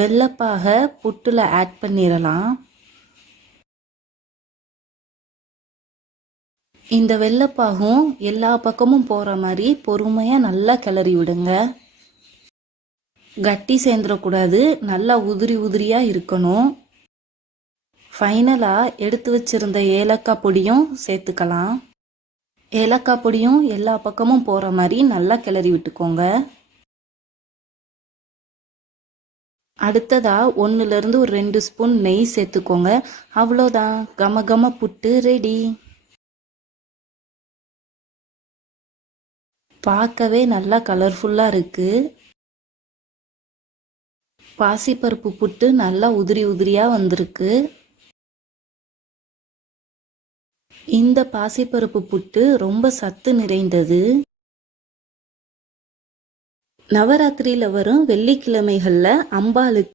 வெள்ளப்பாக புட்டுல add பண்ணிடலாம். இந்த வெள்ளப்பாகும் எல்லா பக்கமும் போகிற மாதிரி பொறுமையாக நல்லா கிளறி விடுங்க. கட்டி சேர்ந்துடக்கூடாது, நல்லா உதிரி உதிரியாக இருக்கணும். ஃபைனலாக எடுத்து வச்சிருந்த ஏலக்காய் பொடியும் சேர்த்துக்கலாம். ஏலக்காய் பொடியும் எல்லா பக்கமும் போகிற மாதிரி நல்லா கிளறி விட்டுக்கோங்க. அடுத்ததா 1லேருந்து ஒரு 2 ஸ்பூன் நெய் சேர்த்துக்கோங்க. அவ்வளோதான், கம கம புட்டு ரெடி. பார்க்கவே நல்லா கலர்ஃபுல்லாக இருக்கு. பாசிப்பருப்பு புட்டு நல்லா உதிரி உதிரியாக வந்திருக்கு. இந்த பாசிப்பருப்பு புட்டு ரொம்ப சத்து நிறைந்தது. நவராத்திரியில் வரும் வெள்ளிக்கிழமைகளில் அம்பாளுக்கு